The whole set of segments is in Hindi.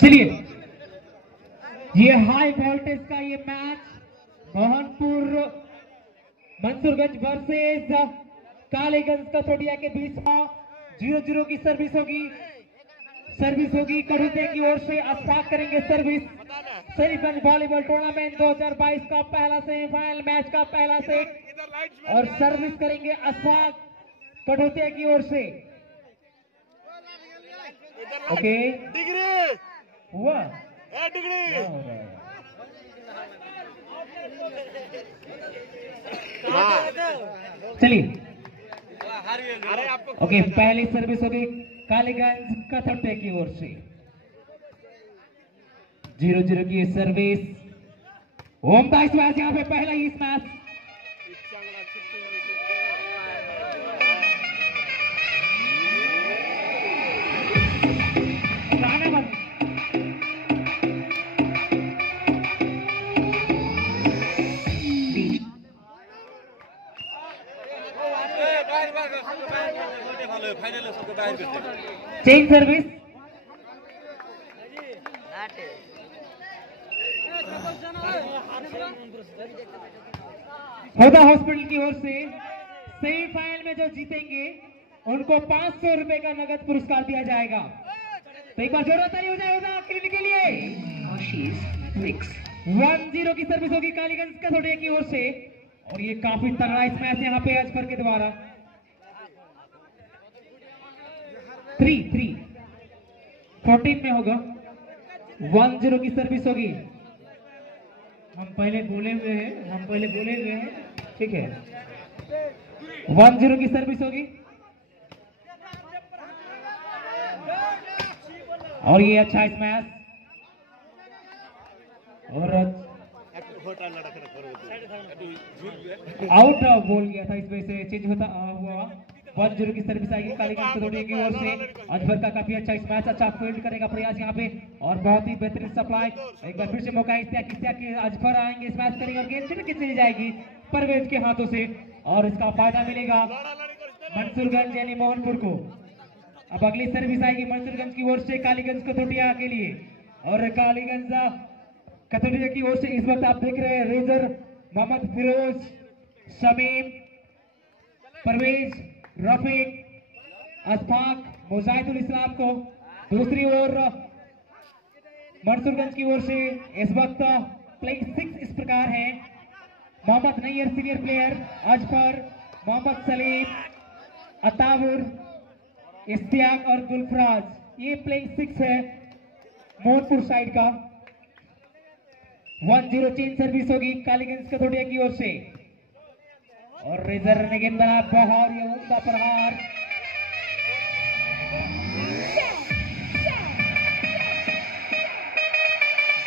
चलिए, ये हाई वोल्टेज का ये मैच मोहनपुर मंसूरगंज वर्सेस कालीगंज कथोटिया के बीच में 0-0 की सर्विस होगी कड़ूते की ओर से। अस्ताक करेंगे सर्विस। शरीफगंज वॉलीबॉल टूर्नामेंट 2022 का पहला सेमीफाइनल मैच का पहला सेट और सर्विस करेंगे अस्ताक कड़ूते की ओर से। ओके, डिग्री हुआ डिग्री चलिए। ओके, पहली सर्विस होगी कालीगंज कथोटे की ओर से। 0-0 की सर्विस। ओम दास मैच यहाँ पे पहला ही इस मैच। चेंज सर्विस होदा हॉस्पिटल की ओर से। सेमीफाइनल में जो जीतेंगे उनको 500 रुपए का नगद पुरस्कार दिया जाएगा। तो एक बार जरूरत नहीं हो जाएगा क्लिनिक के लिए। 1-0 की सर्विस होगी कालीगंज कथोटिया की ओर से और ये काफी तगड़ा इस मैच यहाँ पे अजफर के द्वारा 3-14 में होगा। 1-0 की सर्विस होगी। हम पहले बोले हुए हैं ठीक है। 1-0 की सर्विस होगी और ये अच्छा इस मैच और आउट बोल गया था, इस वजह से चेंज होता हुआ। 1-0 की सर्विस आएगी कालीगंज कथोटिया की ओर से। अजफर का काफी अच्छा इस मैच अच्छा फील्ड करने का प्रयास यहाँ पे और बहुत ही बेहतरीन सप्लाई। एक बार फिर से मौका इस्तिया के अजफर आएंगे इस मैच करेंगे और गेंद छिटक के चली जाएगी परवेज के हाथों से और इसका फायदा मिलेगा मंसूरगंज यानी मोहनपुर को। अब अगली सर्विस आएगी मंसूरगंज की ओर से कालीगंज कथोटिया के लिए और कालीगंज कथोटिया की ओर से इस वक्त आप देख रहे हैं रेजर मोहम्मद फिरोज, शमीम, परवेज, रफीक, अस्फाक, मुजाहिदुल इस्लाम को। दूसरी ओर मंसूरगंज की ओर से इस वक्त प्लेइंग 6 इस प्रकार है। मोहम्मद नैयर सीनियर प्लेयर, अजफर, मोहम्मद सलीम, अताउर, इस्तियाक और गुलफराज, ये प्लेइंग 6 है मोहनपुर साइड का। 1-0 चेंज सर्विस होगी कालीगंज कथोटिया की ओर से और रेजर ने गेंद बना बहार ये उमदा प्रहार।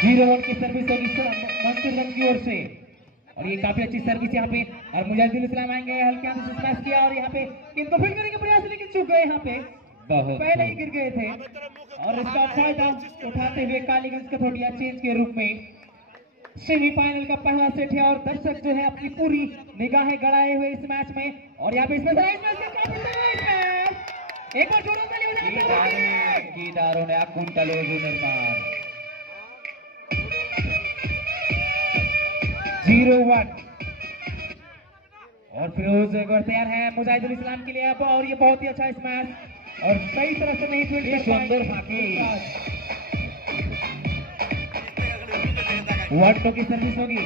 जीरो की सर्विस होगी मंसूरगंज की ओर से और ये काफी अच्छी सर्विस यहाँ पे और मुजाहिदुल इस्लाम आएंगे हल्के हाथ से स्मैश किया और यहाँ पे इनको फील्ड करने का प्रयास लेकिन चूक गए यहाँ पे पहले ही गिर गए थे और इसका फायदा उठाते हुए कालीगंज कथोटिया चेंज के रूप में। सेमीफाइनल का पहला सेट है और दर्शक जो है अपनी पूरी निगाहें गड़ाए हुए इस मैच में और यहाँ पे एक बार जोरों से गीदारों ने आकुंठा लोगों निर्माण 0-1 और फिरोज एक बार तैयार है मुजाहिदुल इस्लाम के लिए अब और ये बहुत ही अच्छा इस मैच और सही तरह से नहीं फील्ड कर पाए। 1-2 की सर्विस होगी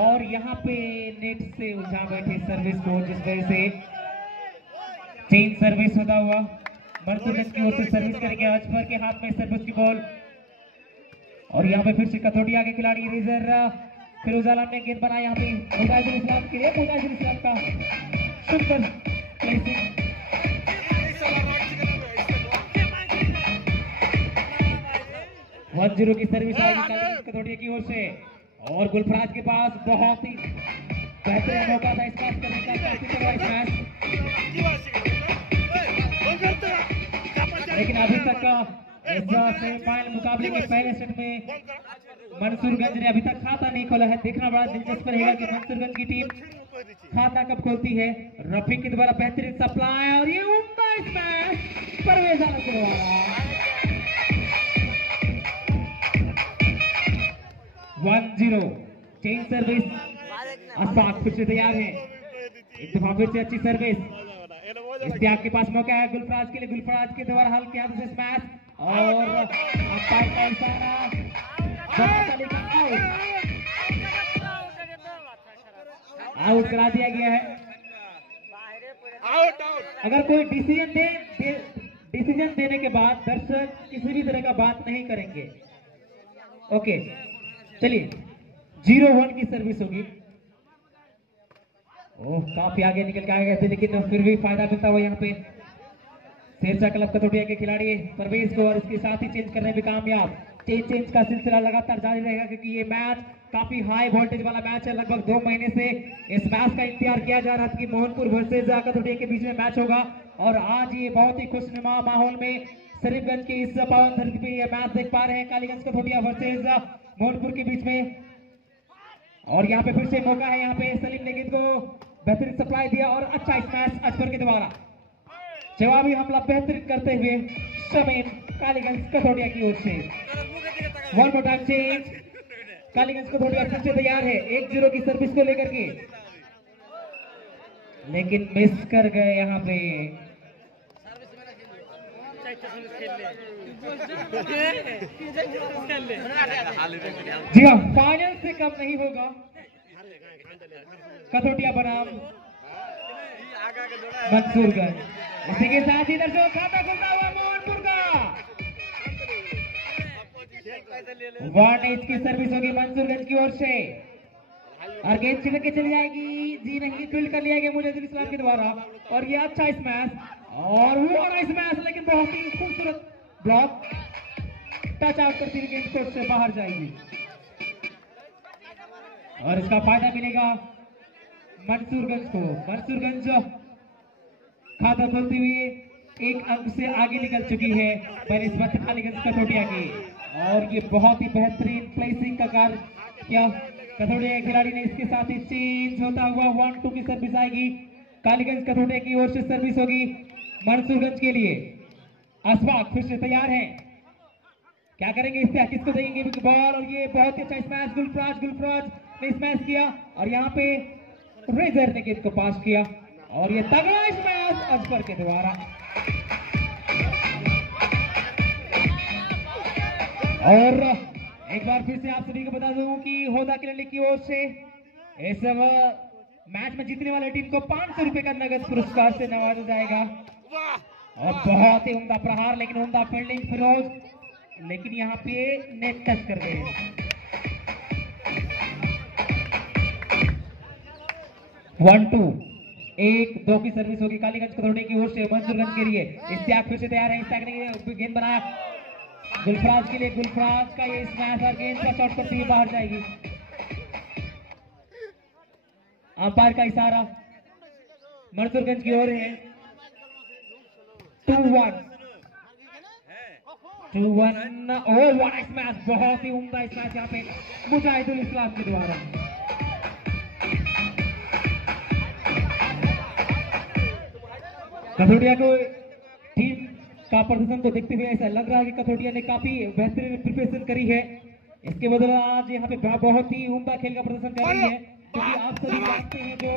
और यहाँ पे नेट से उलझा बैठे सर्विस को जिस वजह से चेंज सर्विस होता हुआ मंसूरगंज की ओर से सर्विस करेंगे अजफर के हाथ में सर्विस की बॉल और यहाँ पे फिर से कथोटिया के खिलाड़ी रेजर फिरोज आलम ने गेंद बनाया यहाँ पे मुजाहिदुल इस्लाम के लिए। मुजाहिदुल इस्लाम का सुंदर प्लेसिंग 1-0 की सर्विस आएगी कालीगंज कथोटिया की ओर से और गुलफराज के पास बहुत ही बेहतरीन मौका था इस मैच करने का लेकिन अभी तक इस सेमीफाइनल मुकाबले के पहले सेट में मंसूरगंज ने अभी तक खाता नहीं खोला है। देखना बड़ा दिलचस्प रहेगा कि मंसूरगंज की टीम खाता कब खोलती है। रफीक के द्वारा बेहतरीन सप्लाई और ये उम्दा स्मैश परवेज आलम के द्वारा 1-0 चेंज सर्विस। अशफाक फिर से तैयार है, एक दफा फिर से अच्छी सर्विस। इश्तियाक के पास मौका है गुलफराज के लिए, गुलफराज के द्वारा हल्के हाथों से स्मैश और अंपायर का इशारा, आउट करा दिया गया है। अगर कोई डिसीजन देने के बाद दर्शक किसी भी तरह का बात नहीं करेंगे। ओके चलिए 0-1 की सर्विस होगी। ओह काफी आगे निकल के आ गए थे, लेकिन फिर भी फायदा मिलता हुआ यहाँ पे शेरशाह क्लब कथोटिया के खिलाड़ी परवेज को और इसके साथ ही चेंज करने में कामयाब। चेंज का सिलसिला लगातार जारी रहेगा क्योंकि ये मैच काफी हाई वोल्टेज वाला मैच है। लगभग 2 महीने से इस मैच का इंतजार किया जा रहा था कि मोहनपुर वर्सेज कथोटिया के बीच में मैच होगा और आज ये बहुत ही खुशनुमा माहौल में शरीफगंज के इस पावन धरती पे ये मैच देख पा रहे हैं। कालीगंज कथोटिया वर्सेज मोहनपुर के बीच में, और यहाँ पे फिर से मौका है। यहाँ पे सलीम ने गेंद को बेहतरीन सप्लाई दिया और अच्छा स्मैश अजबर के द्वारा। जवाबी हमला बेहतरीन करते हुए शमीम कालीगंज कथोटिया की ओर से 1 मोर टाइम चेंज। कालीगंज कथोटिया फिर से तैयार है 1-0 की सर्विस को लेकर के, लेकिन मिस कर गए यहाँ पे। जी हाँ, फाइनल से कम नहीं होगा कथोटिया बनाम मंसूरगंज। इसी के साथ ही दर्शकों खाता खुलता हुआ मोहनपुर का 1 की सर्विस होगी मंसूरगंज की ओर से और गेंद छिड़क के चली जाएगी। जी नहीं, फील्ड कर लिया गया मुजद्दिद इस्लाम के द्वारा और ये अच्छा स्मैश और वो स्मैश, लेकिन बहुत ही खूबसूरत ब्लॉक। टच आउट करती हुई गेंद कोर्ट से बाहर जाएगी और इसका फायदा मिलेगा मंसूरगंज को। मंसूरगंज खाता खोलते हुए 1 अंक से आगे निकल चुकी है बनिस्बत कालीगंज कथोटिया की और ये बहुत ही बेहतरीन प्लेसिंग का कार्य किया कथोटिया के खिलाड़ी ने। इसके साथ ही चेंज होता हुआ 1-2 की सर्विस आएगी। कालीगंज कथोटिया की ओर से सर्विस होगी मंसूरगंज के लिए। अशफाक फिर से तैयार है, क्या करेंगे इस किसको देंगे बॉल और ये बहुत ही अच्छा स्मैश। गुलफराज ने स्मैश किया और यहाँ पे रेजर ने गेंद को पास किया और ये तगड़ा स्मैश अजबर के द्वारा। और एक बार फिर से आप सभी को बता दूं कि होदा क्लिनिक की ओर से इस मैच में जीतने वाले टीम को 500 रुपए का नगद पुरस्कार से नवाजा जाएगा। और बहुत ही उम्दा प्रहार, लेकिन उम्दा फील्डिंग फिरोज, लेकिन यहाँ पे नेट टच कर गए। 1-2 1-2 की सर्विस होगी कालीगंज कथोटिया की ओर से मंसूरगंज के लिए। इश्तियाक फिर से तैयार है, इश्तियाक ने गेंद बनाया गुलफराज के लिए। गुलफराज का ये स्मैश और गेंद का शॉट करती हुई बाहर जाएगी। अंपायर का इशारा मंसूरगंज की ओर है। 2-1 ओह व्हाट स्मैश, बहुत ही उम्दा स्मैश यहाँ पे मुजाहिदुल इस्लाम के द्वारा। कथोटिया को टीम का प्रदर्शन को देखते हुए ऐसा लग रहा है कि कथोटिया ने काफी बेहतरीन प्रिपरेशन करी है। इसके बदले आज यहाँ पे बहुत ही उम्दा खेल का प्रदर्शन कर रही है, क्योंकि आप सभी जानते हैं जो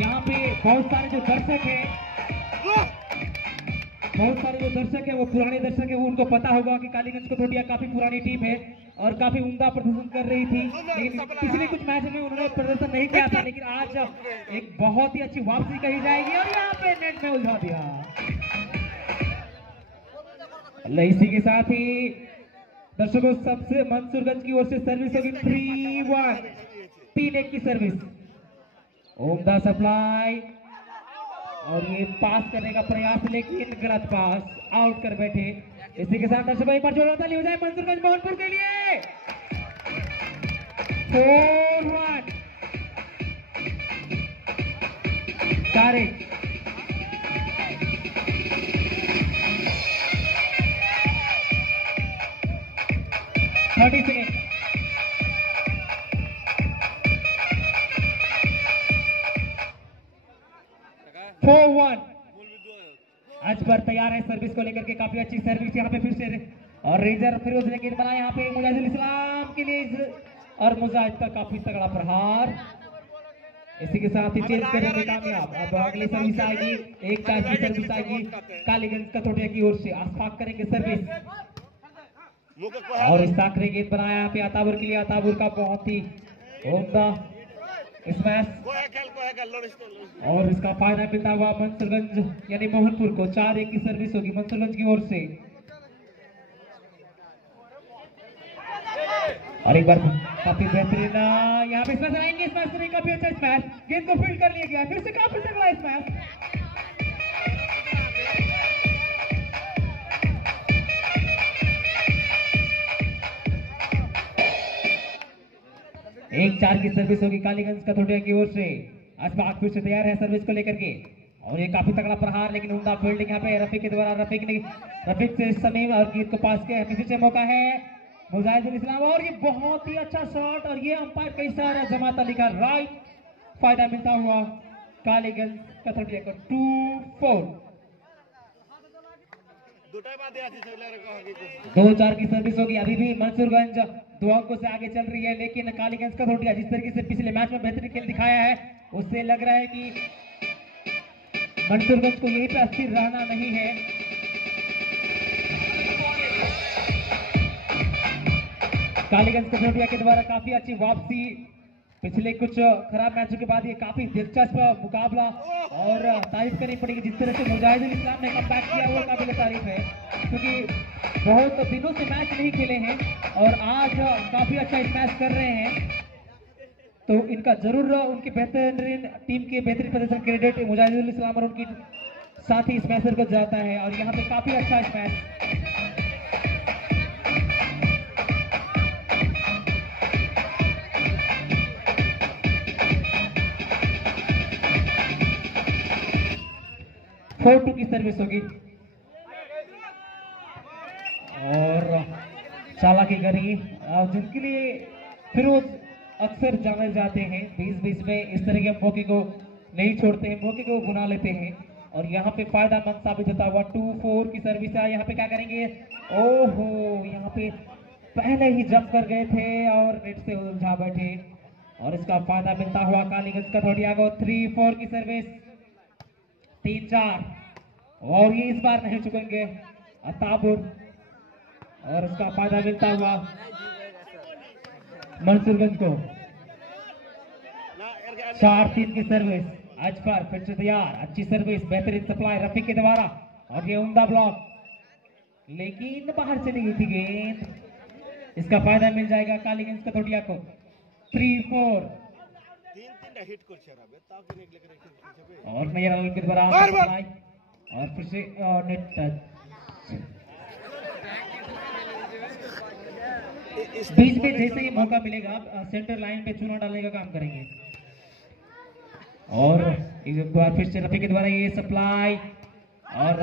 यहाँ पे बहुत सारे जो दर्शक है वो पुराने दर्शक है, वो उनको पता होगा कि कालीगंज कथोटिया काफी पुरानी टीम है और काफी उम्दा प्रदर्शन कर रही थी। लेकिन पिछले कुछ मैच में उन्होंने प्रदर्शन नहीं किया था, लेकिन आज एक बहुत ही अच्छी वापसी कही जाएगी और यहाँ पे नेट में उलझा दिया। इसी के साथ ही दर्शकों सबसे मंसूरगंज की ओर से सर्विस होगी 3-1 3-1 की सर्विस। उम्दा सप्लाई और ये पास करने का प्रयास, लेकिन गलत पास, आउट कर बैठे। इसी के साथ दर्शकों एक बार जोरदार ताली हो जाए मंसूरगंज मोहनपुर के लिए। 4-1 तारिक 30 सेकेंड। 1। अजबर तैयार है सर्विस को लेकर के, काफी अच्छी सर्विस यहाँ पे फिर से और रेजर फिरोज ने गेंद बनाया यहाँ पे मुजाहिदुल इस्लाम के लिए और मुजाहिद का काफी तगड़ा प्रहार। इसी के साथ ही चेंज करेंगे कामयाब। अब अगली सर्विस आएगी, एक चार की सर्विस आएगी कालीगंज कथोटिया की ओर से। आसपास करेंगे सर्विस और इस आखिरी गेंद बनाया यहाँ पे अताबुर के लिए। अताबुर का बहुत ही उम्दा स्मैश और इसका फायदा मिलता हुआ मंसूरगंज यानी मोहनपुर को। 4-1 की सर्विस होगी मंसूरगंज की ओर से। और एक बार काफी बेहतरीन यहाँ पे स्मैश आएंगे। स्मैश करेंगे, काफी अच्छा स्मैश, गेंद को फील्ड कर लिया गया, फिर से काफी तगड़ा स्मैश। एक 4 की सर्विस होगी कालीगंज कथोटिया की ओर से। अशफाक फिर से तैयार है सर्विस को लेकर के और ये काफी तगड़ा प्रहार, लेकिन उम्दा फील्डिंग यहाँ पे रफीक के द्वारा। रफीक से समीम और गेंद को पास किया। फिर से मौका है मुजाहिदुल इस्लाम और ये बहुत ही अच्छा शॉट और ये अंपायर का इशारा जमात अली का राइट। फायदा मिलता हुआ कालीगंज कथोटिया को 2-4। 2-4 की सर्विस होगी। अभी भी मंसूरगंज 2 अंकों से आगे चल रही है, लेकिन कालीगंज कथोटिया जिस तरीके से पिछले मैच में बेहतरीन खेल दिखाया है उससे लग रहा है कि मंसूरगंज को यहीं पे अस्थिर रहना नहीं है। कालीगंज कथोटिया के द्वारा काफी अच्छी वापसी पिछले कुछ खराब मैचों के बाद ये काफी दिलचस्प मुकाबला और तारीफ करनी पड़ेगी जिस तरह से मुजाहिदुल इस्लाम ने कमबैक किया हुआ काबिल तारीफ है, क्योंकि बहुत दिनों से मैच नहीं खेले हैं और आज काफी अच्छा मैच कर रहे हैं। तो इनका जरूर उनके बेहतरीन टीम के बेहतरीन प्रदर्शन क्रेडिट मुजाहिदुल इस्लाम और उनकी साथी स्मैशर को जाता है और यहाँ पे काफी अच्छा स्मैश। फोर 2 की सर्विस होगी और चालाकी करेगी जिनके लिए फिरोज अक्सर जाने जाते हैं। 20-20 में इस तरह के मौके को नहीं छोड़ते हैं, मौके को बुना लेते हैं और यहाँ पे फायदामंद साबित होता हुआ 2-4 की सर्विस है। यहाँ पे क्या करेंगे, ओहो यहाँ पे पहले ही जंप कर गए थे और नेट से उलझा बैठे और इसका फायदा मिलता हुआ कालीगंज कथोटिया को। 3-4 की सर्विस, 3-4 और ये इस बार नहीं चुकेंगे अताबुर और उसका फायदा मिलता हुआ मंसूरगंज को। 4-3 की सर्विस। अजफर फिर से तैयार, अच्छी सर्विस, बेहतरीन सप्लाई रफीक के द्वारा और ये उम्दा ब्लॉक, लेकिन बाहर चली गई थी गेंद। इसका फायदा मिल जाएगा कालीगंज कथोटिया को। 3-4 और नजर के द्वारा और फिर से नेट टच। बीच में जैसे ही मौका मिलेगा सेंटर लाइन पे चूना डालने का काम करेंगे और एक बार फिर से रफी के द्वारा ये सप्लाई और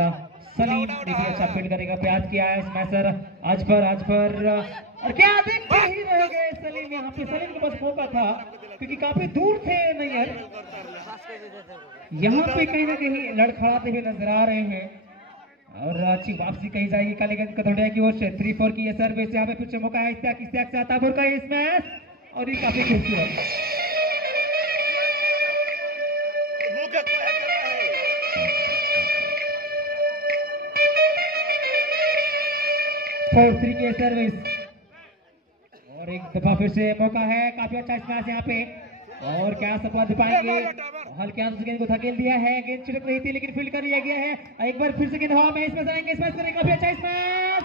सलीम ने भी अच्छा फील्ड करेगा। प्याज किया है स्मैशर अजफर और क्या देखते ही रह गए सलीम। यहाँ पे सलीम के पास मौका था क्योंकि काफी दूर थे नैयर, यहाँ पे कहीं ना कहीं लड़खड़ाते हुए नजर आ रहे हैं और अच्छी वापसी कही जाएगी कालीगंज कथोटिया की ओर से। 3-4 की ये सर्विस। यहाँ पे फिर से मौका है इस्तियाक से अताबुर का ये स्मैश और ये काफी खूबसूरत। 4-3 की सर्विस और एक दफा फिर से मौका है, काफी अच्छा स्मैश यहाँ पे और क्या सफलता दे पाएंगे। हल्के हाथ से गेंद को धकेल दिया है, गेंद छिड़क रही थी लेकिन फील्ड कर लिया गया है। एक बार फिर से गेंद हवा में स्मैश करेंगे, स्मैश करेंगे, काफी अच्छा स्मैश।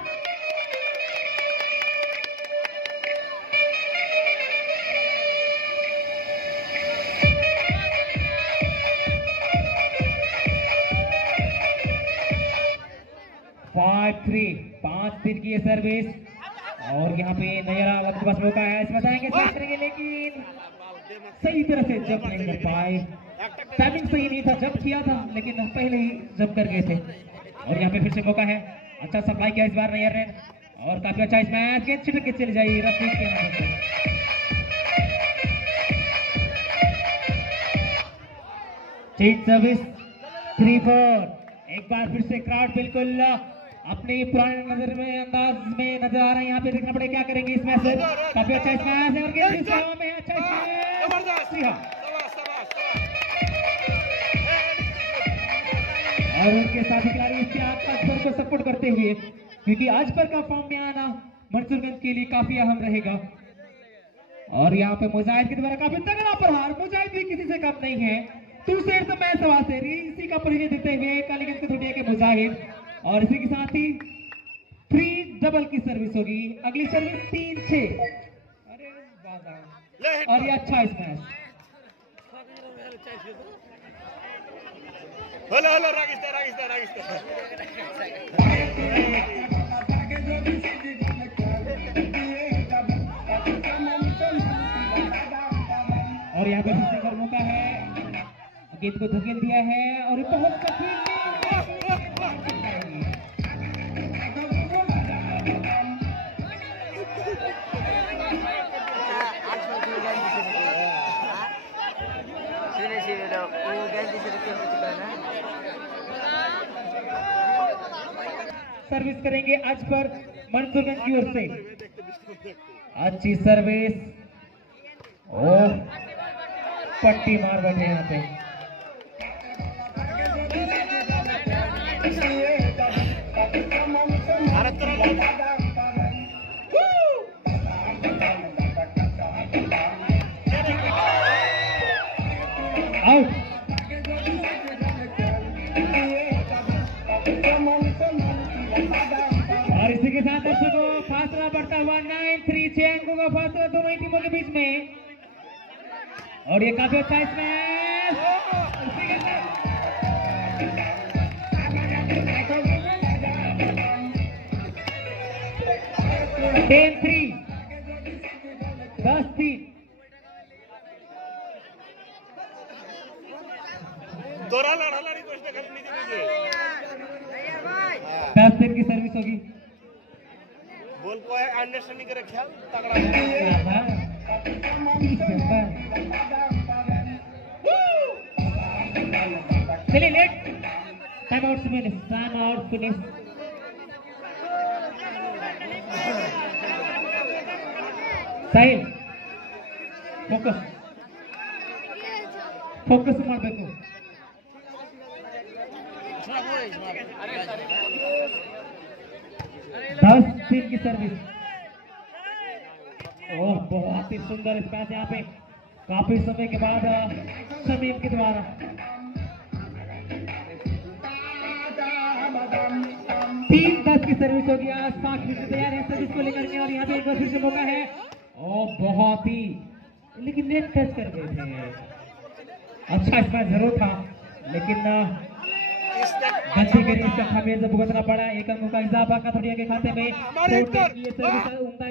पांच 3 की सर्विस और यहाँ पे नजरा के पास मौका है, स्मैश आएंगे, स्मैश करेंगे लेकिन सही तरह से जंप नहीं कर पाए। टाइमिंग सही नहीं था, जंप किया था लेकिन पहले ही जंप कर गए थे और यहाँ पे फिर से मौका है। अच्छा सप्लाई किया इस बार नैयर ने और काफी अच्छा स्मैश, गेंद छिटक के चली जाएगी रफीक के हाथों से। Change service 3-4। एक बार फिर से क्राउड बिल्कुल अपनी पुराने नजर में अंदाज में नजर आ रहे हैं। यहाँ पे देखना पड़ेगा क्या करेंगे इस मैच से। काफी अच्छा स्मैश है और गेंद इस हवा में है। अच्छा स्मैश जी हाँ। और उनके साथी खिलाड़ी इसके अजबर को सपोर्ट करते हुए, क्योंकि अजबर का फॉर्म में आना मंसूरगंज के लिए काफी अहम रहेगा। और यहाँ पे मुजाहिद के द्वारा काफी तगड़ा प्रहार, मुजाहिद भी किसी से कम नहीं है। दूसरे तो मैच सवा से इसी का परिचय देते हुए कालीगंज के धुटिया के मुजाहिद। और इसी के साथ ही 3 डबल की सर्विस होगी। अगली सर्विस 3-6। और ये अच्छा स्मैश। हेलो रागिस्ता और यहाँ पे फिर से मौका है, गेंद को धकेल दिया है और बहुत कठिन सर्विस करेंगे अजबर मंसूरगंज की ओर से। अच्छी सर्विस। ओह पट्टी मार बैठे यहाँ पे। आउट। और इसी के साथ दर्शकों फासला बढ़ता हुआ 9-3, 6 अंकों का फासला दोनों ही टीमों के बीच में। और ये काफी अच्छा स्मैश। 10-3, 10-3। दोरा लड़ी कुछ नहीं करनी चाहिए। 10 की सर्विस होगी। बोल को है अंडरस्टैंडिंग करे ख्याल तगड़ा। चलिए लेट टाइम आउट फिनिश। साहिल फोकस ಮಾಡಬೇಕು। 10-3 की सर्विस। ओह बहुत ही सुंदर स्मैश यहाँ पे काफी समय के बाद शमीम के द्वारा। 3-10 की सर्विस हो गया। साक्षी से तैयार है सर्विस को लेकर के। और यहाँ पे एक बार फिर से मौका है। ओह बहुत ही, लेकिन नेट टच कर गए थे। अच्छा स्मैश जरूर था, लेकिन गलती के लिए इसका खामियाजा भुगतना पड़ा। 1 अंकों का इजाफा काथोड़िया के खाते में। उमदा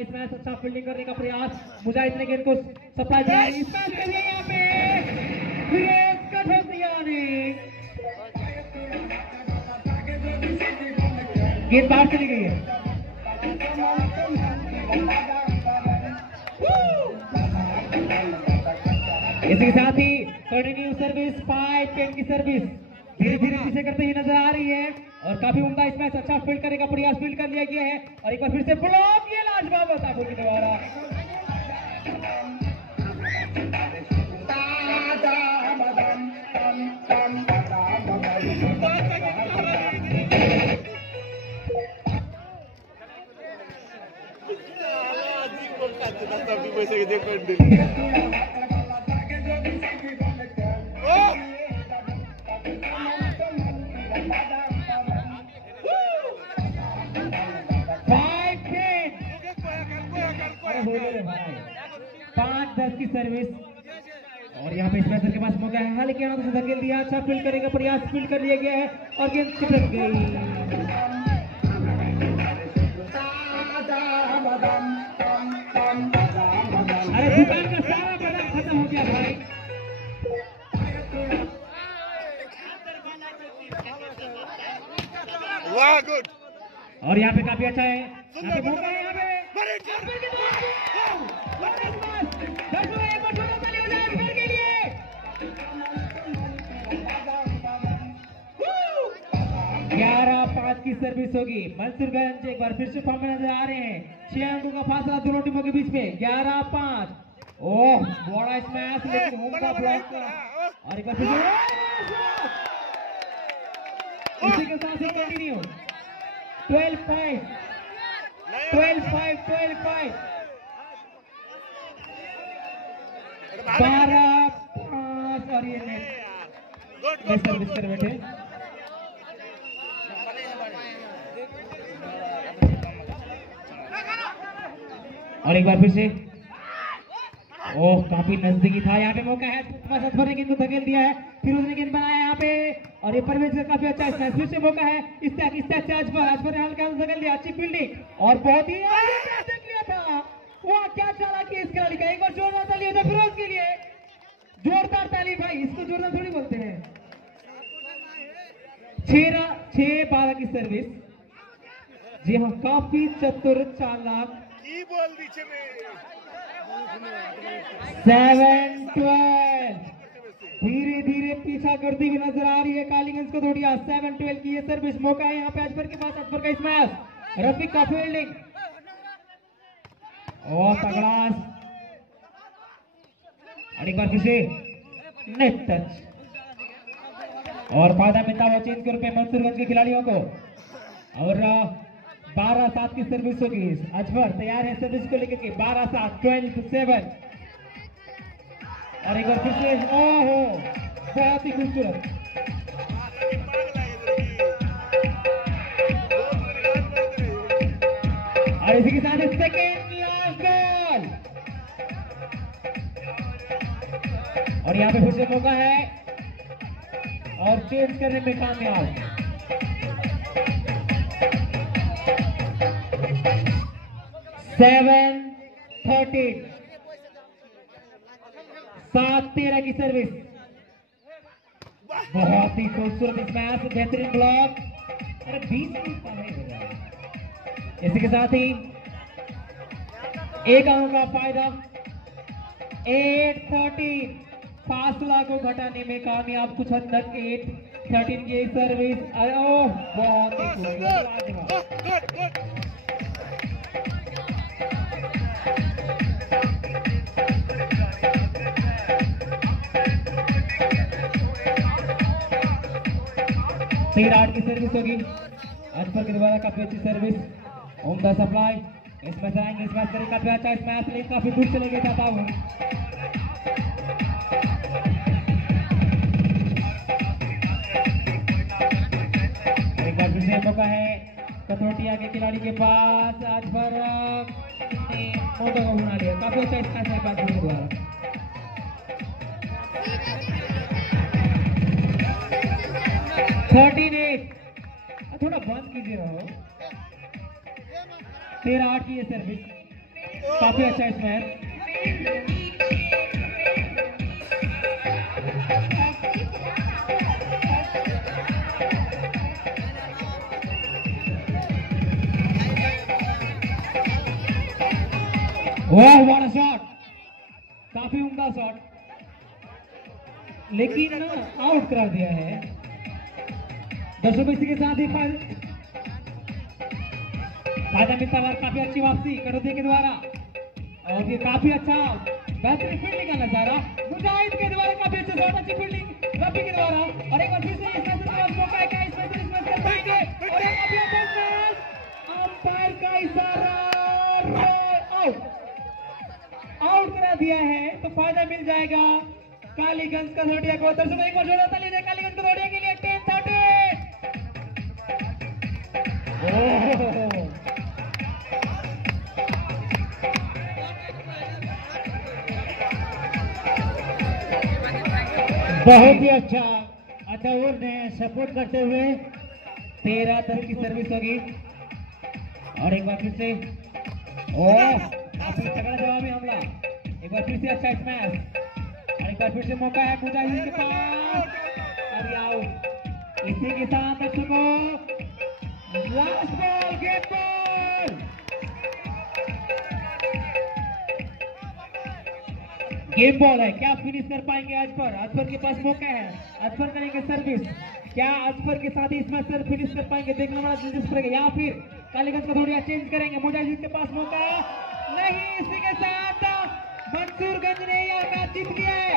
स्मैश, अच्छा फील्डिंग करने का प्रयास। मुजाहिद ने गेंद को सप्लाई दिया। स्मैश कर दिया यहाँ पे गेंद बाहर चली गई है। इसी के साथ ही कंटिन्यू सर्विस 5-10 की सर्विस धीरे धीरे पीछे करते ही नजर आ रही है। और काफी उम्दा इसमें अच्छा फील्ड करने का प्रयास फील्ड कर लिया गया है। और एक बार फिर से ब्लॉक किया लाजवाब ताबू के द्वारा। की सर्विस। और यहाँ पे स्मैशर के पास मौका है, हालांकि यहाँ से धकेल दिया। अच्छा फील्ड करने का प्रयास फील्ड कर लिया गया है और गेंद चिपक गई। अरे दुकान का सारा बाजार खत्म हो गया भाई। वाह गुड। और यहाँ पे काफी अच्छा है, यहाँ पे मौका है, यहाँ पे 11-5 की सर्विस होगी। मंसूरगंज एक बार फिर से फॉर्म में नजर आ रहे हैं। 6 अंकों का फासला दोनों टीमों के बीच में। 11-5। ओह बड़ा स्मैश, लेकिन होम का ब्लॉक और एक बार फिर इसी के साथ ही कंटिन्यू। 12-5 12-5 12-5 और ये नेट सर्विस कर बैठे। और एक बार फिर से ओह काफी नजदीकी था, यहाँ पे मौका है, अजफर ने गेंद को धकेल दिया है, फिरोज ने गेंद बनाया यहाँ पे और ये परवेज का काफी अच्छा स्मैश। फिर से मौका है, इस्तेक से अजफर ने हल्का धकेल दिया, अच्छी फील्डिंग और बहुत ही देख लिया था। वाह क्या चालाकी है इस खिलाड़ी का। एक बार जोरदार ताली हो जाए फिरोज के लिए, जोरदार ताली भाई, इसको जोरदार थोड़ी बोलते हैं। 6-12 की सर्विस। जी हाँ काफी चतुर चालाक। 7-12 धीरे धीरे पीछा करती हुई नजर आ रही है कालीगंज को थोड़ी। 7-12 की ये सर्विस। मौका है यहाँ पे अजफर के पास, अजफर का स्मैश, रफीक का फील्डिंग और तगड़ा और एक बार फिर से नेट टच और फायदा मिलता हुआ चेंज कर पे मंसूरगंज के खिलाड़ियों को। और 12-7 की सर्विस होगी। अजफर तैयार है सर्विस को लेकर के। 12-7 12-7 और एक बार फिर से ओहो बहुत ही खूबसूरत। और इसी के साथ सेकेंड लास्ट बॉल और यहाँ पे फिर से मौका है और चेंज करने में कामयाब। 7-13 7-13 की सर्विस। बहुत ही खूबसूरत स्मैश, बेहतरीन ब्लॉक। अरे 20 इसी के साथ ही एक अंक का फायदा। 8-13 फासला को घटाने में कामयाब कुछ हद तक। 8-13 की सर्विस। ओह बहुत ही खूबसूरत। 13-8 की सर्विस होगी। अजफर के द्वारा काफी अच्छी सर्विस, उम्दा सप्लाई। इसमें से आएंगे, स्मैश करेंगे, काफी अच्छा स्मैश, लेकिन काफी दूर चले गए जाता हूँ। एक बार फिर से मौका है कथोटिया के खिलाड़ी के पास। अजफर ने मोटो को घुमा लिया, काफी अच्छा स्मैश है अजफर के द्वारा। थोड़ा बंद कीजिए रहो। 13-8 की ये सर्विस, काफी अच्छा स्मैश। वाह व्हाट अ शॉट, काफी उम्दा शॉट, लेकिन ना आउट करा दिया है। दर्शकों इसी के साथ ही फायदा मिलता है। काफी अच्छी वापसी कटोतिया के द्वारा और ये काफी अच्छा बेहतरीन फील्डिंग का नजारा मुजाहिद के द्वारा। काफी अच्छा शॉट, अच्छी फील्डिंग रफी के द्वारा। और एक बार फिर से इस मौका है, क्या इसमें कर पाएंगे? और एक काफी अच्छा शॉट, अंपायर का इशारा, आउट करा दिया है तो फायदा मिल जाएगा कालीगंज कथोटिया को। दर्शकों एक बार जोड़ा ताली दे कालीगंज कथोटिया के लिए। 10-13 बहुत ही अच्छा अतउर ने सपोर्ट करते हुए 13-10 की सर्विस होगी। और एक बार फिर से काफी तगड़ा जवाबी हमला। एक बार फिर से अच्छा स्मैश और एक बार फिर से मौका है मुजाहिद के पास। अरे आउट। इसी के साथ दर्शकों last ball, game ball. Game ball है, क्या फिनिश कर पाएंगे अजफर? अजफर के पास मौका है, अजफर करेंगे सर्विस। क्या अजफर के साथ ही इस मैच से फिनिश कर पाएंगे, देखना बड़ा दिलचस्प रहेगा, या फिर कालीगंज का थोड़ी चेंज करेंगे। मुजाहिद के पास मौका नहीं, इसी के साथ मंसूरगंज ने यह मैच जीत लिया है।